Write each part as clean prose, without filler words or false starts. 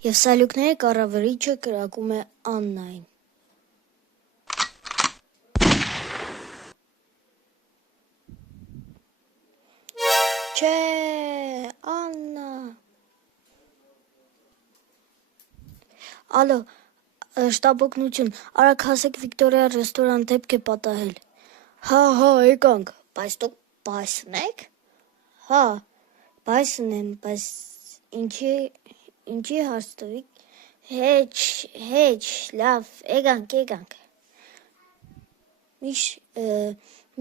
Եվ սալյուկների կառավարիչը կրակում է Աննային։ Չէ, Աննա։ Ալո, շտապօգնություն, արագ հասեք Վիկտորիա ռեստորան, դեպք է պատահել։ Հա, եկանք, բայց դուք Բայսն եք։ Հա, Բայսն եմ, բայց ինչի հարց տվիք։ Հեչ, լավ, եկանք։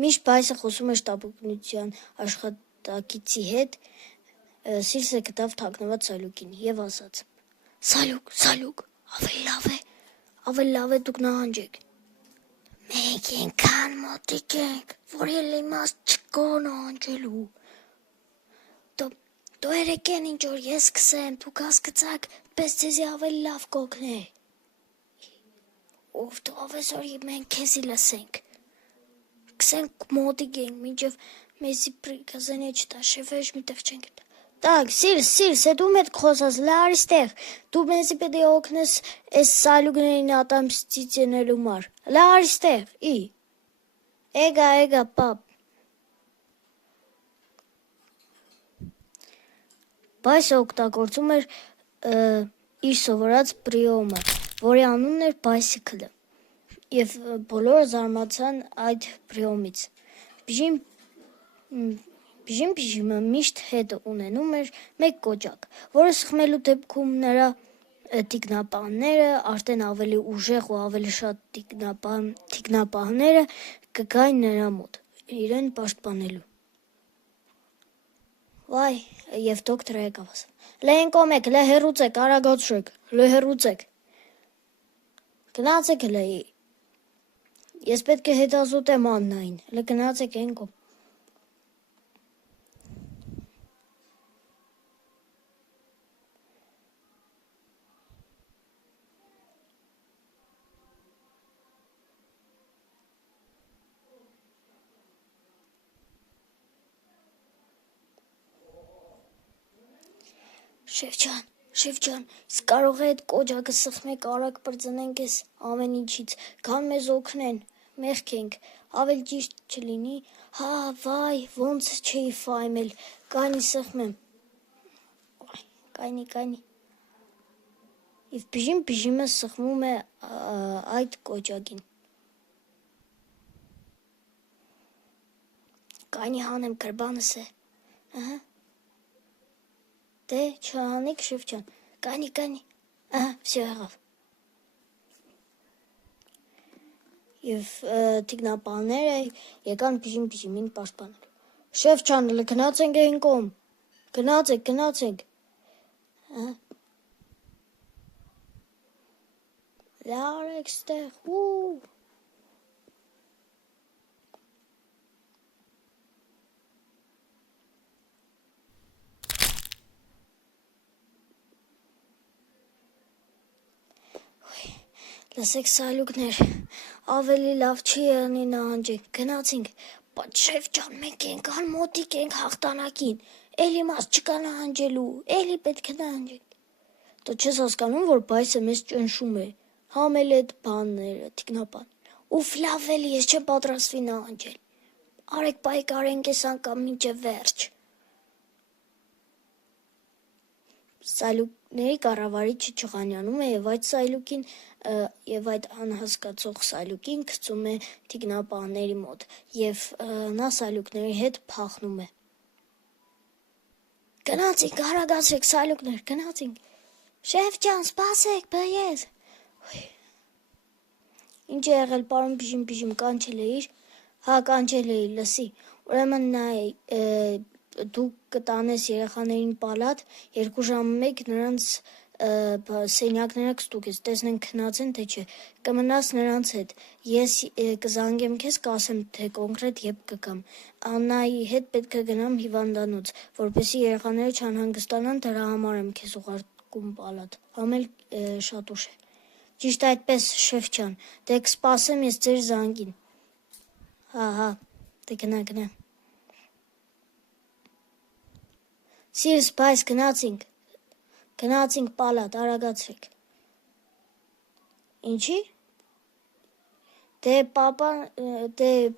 Միշտ Բայսը խոսում է շտապօգնության աշխատակիցի հետ, Սիրսը գտավ թաքնված սալյուկին և ասաց. Սալյուկ, ավելի լավ է դուք նահանջեք։ Մենք ենքան մոտիկ ենք, որ էլ իմաստ չկա նահանջելու։ Դու երեկեն ինչ որ ես սկսեմ, դուք հասկացաք, պես ձեզի ավելի լավ կօգնե։ Ով դու ավեսորի մենք քեզի լսենք։ Կսենք մոտիկ ենք, մինչև մեզի պրիկազանիա չտա, շեվեջ միտեղ չենք տա։ Так, Սիրս, դու մեծ խոսած, լար իստեղ, դու մեզի պետք է օգնես այս սալյուկներին ատամսիցենելու մար, լար իստեղ, Էգա, պապ։ Բայսը օգտագործում էր իր սովորած պրիոմը, որի անունն էր բայսիքլը, և բոլորը զարմացան այդ պրիոմից։ Բիժիմը միշտ հետ ունենում էր մեկ կոճակ, որը սխմելու դեպքում նրա թիկնապահները, արդեն ավելի ուժեղ ու ավելի շատ թիկնապահները կգային նրա մոտ, իրեն պաշտպանելու։ Վայ, և դոկտորը եկավ ասում. Լե կոմեք, լե հեռուծեք, արագացրեք, լե հեռուծեք։ Գնացեք լե, ես պետք է հետազոտեմ Աննային, լե գնացեք կոմ։ Շեֆ ջան, իսկ կարող է այդ կոճակը սխմեք, արագ պրծնենք էս ամեն ինչից, գան մեզ օգնեն, մեղք ենք, ավելի ճիշտ չլինի, հա, վայ, ոնց չէի ֆայմել, կայնի սխմեմ, կայնի, և բիժիմը սխմում է այդ կոճակին, կայնի հանեմ գրբանս է, դե չհանիք շեֆ ջան, կայնի, վսյո եղավ։ Եվ թիկնապահները եկան բիժիմին պաշտպանելու։ Շեֆ ջան, գնացենք այն կողմ, գնացենք։ Լարեք ստեղ, Լսեք սալյուկներ, ավելի լավ չի եղնի նահանջենք, գնացինք, բայց շեֆ ջան, մենք ենքան մոտիկ ենք հաղթանակին, էլ իմաստ չկա նահանջելու, էլի պետք է նահանջենք։ Դու չես հասկանում, որ Բայսը մեզ ճնշում է, համել այդ բանները, թիկնապան, ուֆ լավ էլի, ես չեմ պատրաստվի նահանջել, արեք պայքարենք ես անգամ մինչև վերջ։ Սալյուկների կառավարիչը ճղանյանում է և այդ անհասկացող սալյուկին գցում է թիկնապահների մոտ և նա սալյուկների հետ փախնում է։ Գնացինք, արագացրեք սալյուկներ, գնացինք։ Շեֆ ջան, սպասեք, բայես։ Ինչ է եղել, պարոն բիժիմ, կանչել էիր։ Հա, կանչել էի, լսի։ Ուրեմն դու կտանես երեխաներին պալատ, 2 ժամը մեկ նրանց սենյակները կստուգես, տեսնենք քնած են թե չէ, կմնաս նրանց հետ, ես կզանգեմ քեզ, կասեմ թե կոնկրետ երբ կգամ, Աննայի հետ պետք է գնամ հիվանդանոց, որպեսզի երեխաները չանհանգստանան, դրա համար եմ քեզ ուղարկում պալատ, համ էլ շատ ուշ է։ Ճիշտ այդպես, շեֆ ջան, դե կսպասեմ ես ձեր զանգին։ Հա, դե գնա։ Սիրս, բայց գնացինք։ Գնացինք պալատ, արագացրեք։ Ինչի։ Դե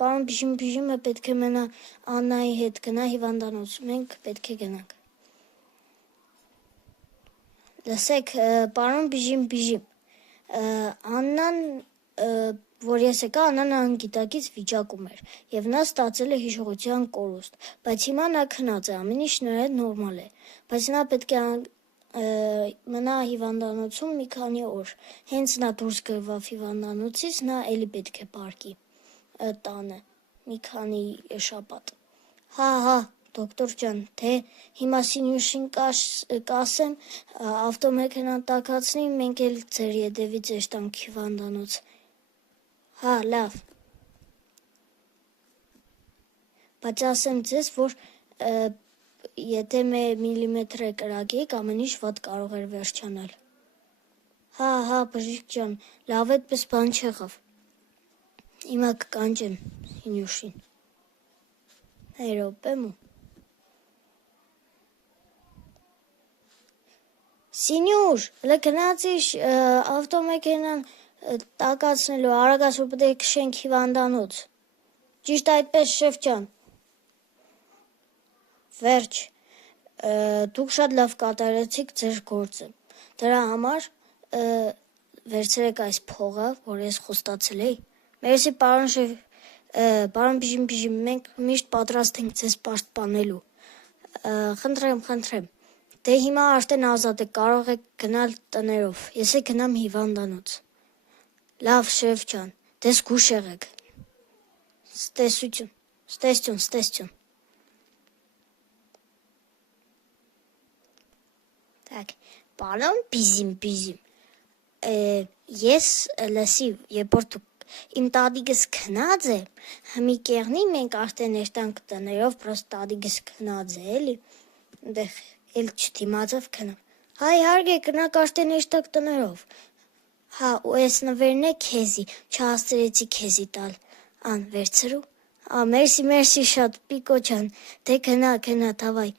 պարոն Բիժիմը պետք է մնա Աննայի հետ գնա հիվանդանոց, մենք պետք է գնանք։ Լսեք, պարոն Բիժիմ, Աննան, որ ես եկա, Աննան անգիտակից վիճակում էր, և նա ստացել է հիշողության կորուստ, բայց հիմա նա քնած է, ամեն ինչ նրա հետ նորմալ է, բայց նա պետք է մնա հիվանդանոցում մի քանի օր, հենց նա դուրս գրվավ հիվանդանոցից, նա էլի պետք է պարկի տանը, մի քանի շաբաթ։ Հա, դոկտոր ջան, թե հիմա Սինյուշին կասեմ, ավտոմեքենան տաքացնի, մենք էլ ձեր ետևից էշտանք հիվանդանոց։ Հա, լավ։ Բայց ասեմ ձեզ, որ եթե միլիմետր է կրակեիք, ամեն ինչ վատ կարող էր վերջանալ։ Հա, բժիշկ ջան, լավ այդպես բան չեղավ։ Հիմա կկանչեմ Սինյուշին։ Րոպե մու։ Սինյուշ, գնացիր ավտոմեքենան տակացնելու, արագացու պետք է քշենք հիվանդանոց։ Ճիշտ այդպես, շեֆ ջան։ Վերջ, դուք շատ լավ կատարեցիք ձեր գործը։ Դրա համար վերցրեք այս փողը, որ ես խոստացել էի։ Մերսի, պարոն Բիժիմ, մենք միշտ պատրաստ ենք ձեզ պաշտպանելու։ Խնդրեմ։ Դե հիմա արդեն ազատ եք, կարող եք գնալ տներով, ես է գնամ հիվանդանոց։ Լավ, շեֆ ջան, դե զգուշ եղեք։ Ստեսություն։ Так, պարոն Բիժիմ, ես լսի, երբ որ իմ տատիկս քնած է, մի կեղնի մենք արդեն էշտանք տներով, պրոստ տատիկս քնած է, էլի, դեղ էլ չդիմացավ քնամ։ Հա, իհարկե, կնակ արդեն էշտանք տներով։ Հա, ու ես նվերն է քեզի, չհասցրեցի քեզի տալ, վերցրու։ Մերսի շատ, Պիկո ջան, դե գնա, դավայ,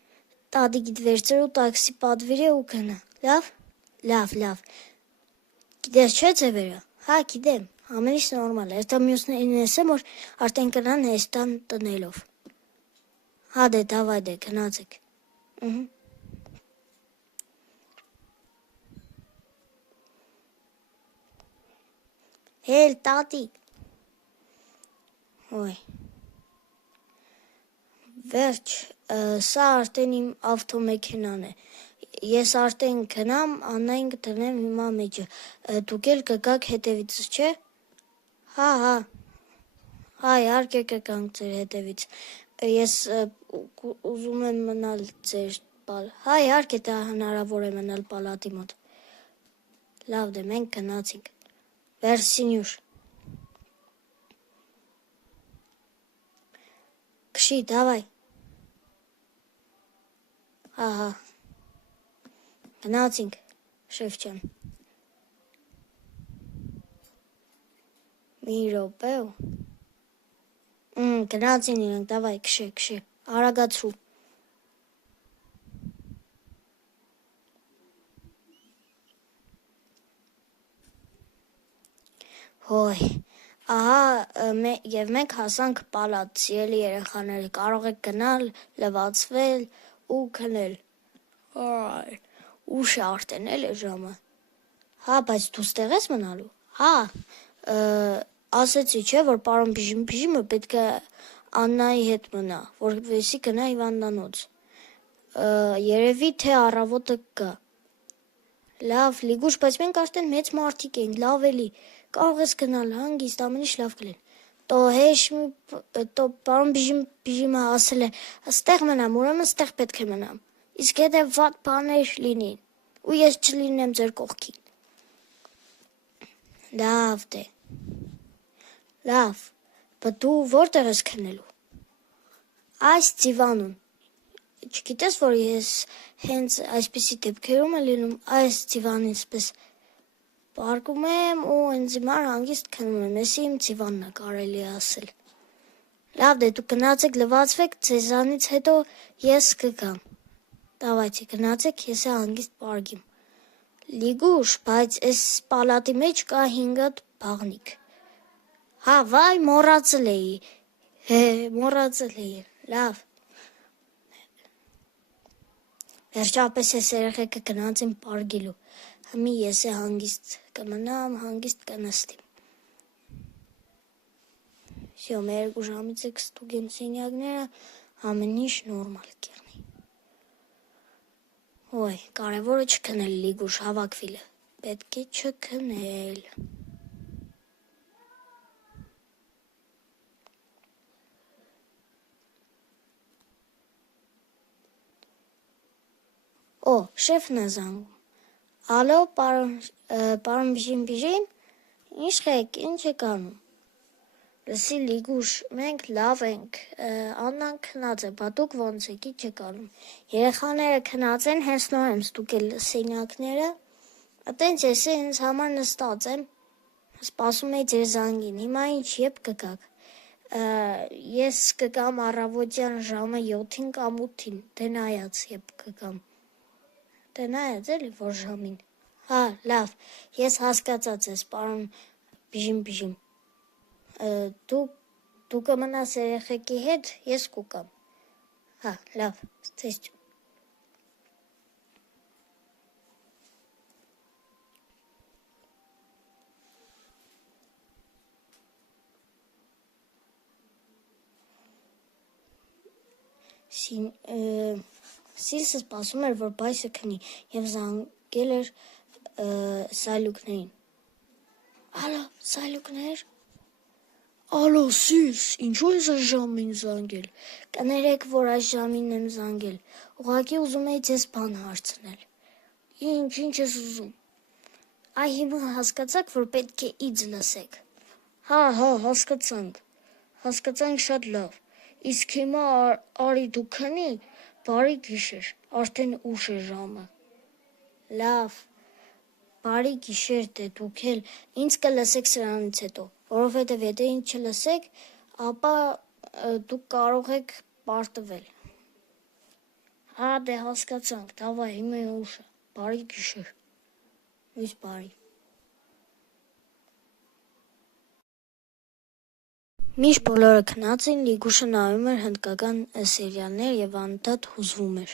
տատիկիդ վերցրու, տաքսի պատվիրե ու գնա, լավ, գիտես չէ ձևերը, հա, գիտեմ, ամեն ինչ նորմալ է, ես դա մյուսներին ասեմ, որ արդեն կնան էստան տնելով, հա, դե, դավայ, դե, գնացեք, Հել, տատիկ, ոյ, վերջ, սա արդեն իմ ավտոմեքենան է, ես արդեն գնամ, Աննային կտրնեմ հիմա մեջը, դուք էլ կգաք հետևիցս, չէ, հա, իհարկե կգանք ձեր հետևից, ես ուզում եմ մնալ ձեր հա, իհարկե դա հնարավոր է մնալ պալատի մոտ, լավ դե, մենք գնացինք, վերջ Սինյուշ, քշի, դավայ, հա, գնացինք, շեֆ ջան, մի րոպե ու, գնացին իրենք, դավայ, քշե, արագացրու, հոյ, ահա և մենք հասանք պալատ, սիրելի երեխաներ, կարող եք գնալ, լվացվել ու քնել, ուշ է արդեն էլ է ժամը, հա, բայց դու ստեղ ես մնալու, հա, ասեցի չէ, որ պարոն Բիժիմը պետք է Աննայի հետ մնա, որպեսզի գնա հիվանդանոց, երևի թե առավոտը կգա, լավ, լիգուշ, բայց մենք արդեն մեծ մարդիկ ենք, լավ էլի, կարող ես գնալ, հանգիստ, ամեն ինչ լավ կլին, պարոն Բիժիմը ասել է, ստեղ մնամ, ուրեմն ստեղ պետք է մնամ, իսկ եթե վատ բաներ լինին, ու ես չլինեմ ձեր կողքին, լավ դե, լավ, բայց դու որտեղ ես քնելու, այս ձիվանում, չգիտես, որ ես հենց այսպիսի դեպքերում է լինում, այս ձիվանից պես պարկում եմ ու ինձ հիմար հանգիստ քնում եմ, եսի իմ ձիվանն է կարելի ասել, լավ դե դու գնացեք լվացվեք, ձեզանից հետո ես կգամ, դավայցի գնացեք, ես է հանգիստ պարգիմ, Լիգուշ, բայց այս պալատի մեջ կա 5 հատ բաղնիկ։ Հա, վայ, մոռացել էի։ Մոռացել էի։ Լավ։ Վերջապես այս երեխեքը գնացին պարգելու։ Հիմի ես է հանգիստ կմնամ, հանգիստ կնստիմ։ Всё, մեր 2 ժամից է կստուգեմ սենյակները, ամեն ինչ նորմալ կեղնի։ Ոյ, կարևորը չքնել Լիգուշ, հավաքվիլը։ Պետք է չքնել։ Օ, շեֆն է զանգում։ Ալո, պարոն Բիժիմ, ինչ եք անում։ Լսի Լիգուշ, մենք լավ ենք, Աննան քնած է, բա դուք ոնց եք, ինչ եք անում։ Երեխաները քնած են, հենց նոր եմ ստուգել սենյակները։ Տենց ես ինձ համար նստած եմ, սպասում էի ձեր զանգին, հիմա ինչ, երբ կգաք։ Ես կգամ առավոտյան ժամը 7-ին կամ 8-ին, դե նայած երբ կգամ։ Դե նայած էլի որ ժամին։ Հա, լավ, ես հասկացած ես, պարոն Բիժիմ։ Դու կմնաս երեխեքի հետ, ես կուկամ։ Հա, լավ, ցեզ։ Սիրսը սպասում էր, որ բայսը քնի և զանգել էր Սալյուկներին։ Ալո, Սալյուկներ։ Ալո, Սիրս, ինչու ես այս ժամին զանգել։ Կներեք, որ այս ժամին եմ զանգել, ուղղակի ուզում էի ձեզ բան հարցնել։ Ինչ ես ուզում։ Այ հիմա հասկացաք, որ պետք է ինձ լսեք։ Հա, հասկացանք շատ լավ։ Իսկ հիմա արի դու քնի, բարի գիշեր, արդեն ուշ է ժամը։ Լավ, բարի գիշեր, դե դուք էլ ինձ կլսեք սրանից հետո, որովհետև եթե ինձ չլսեք, ապա դուք կարող եք պարտվել։ Հա, դե հասկացանք, դավայ, հիմա ուշ է, բարի գիշեր։ Լույս բարի։ Միշտ բոլորը քնած էին, Լիգուշը նայում էր հնդկական սերիալներ և անընդհատ հուզվում էր։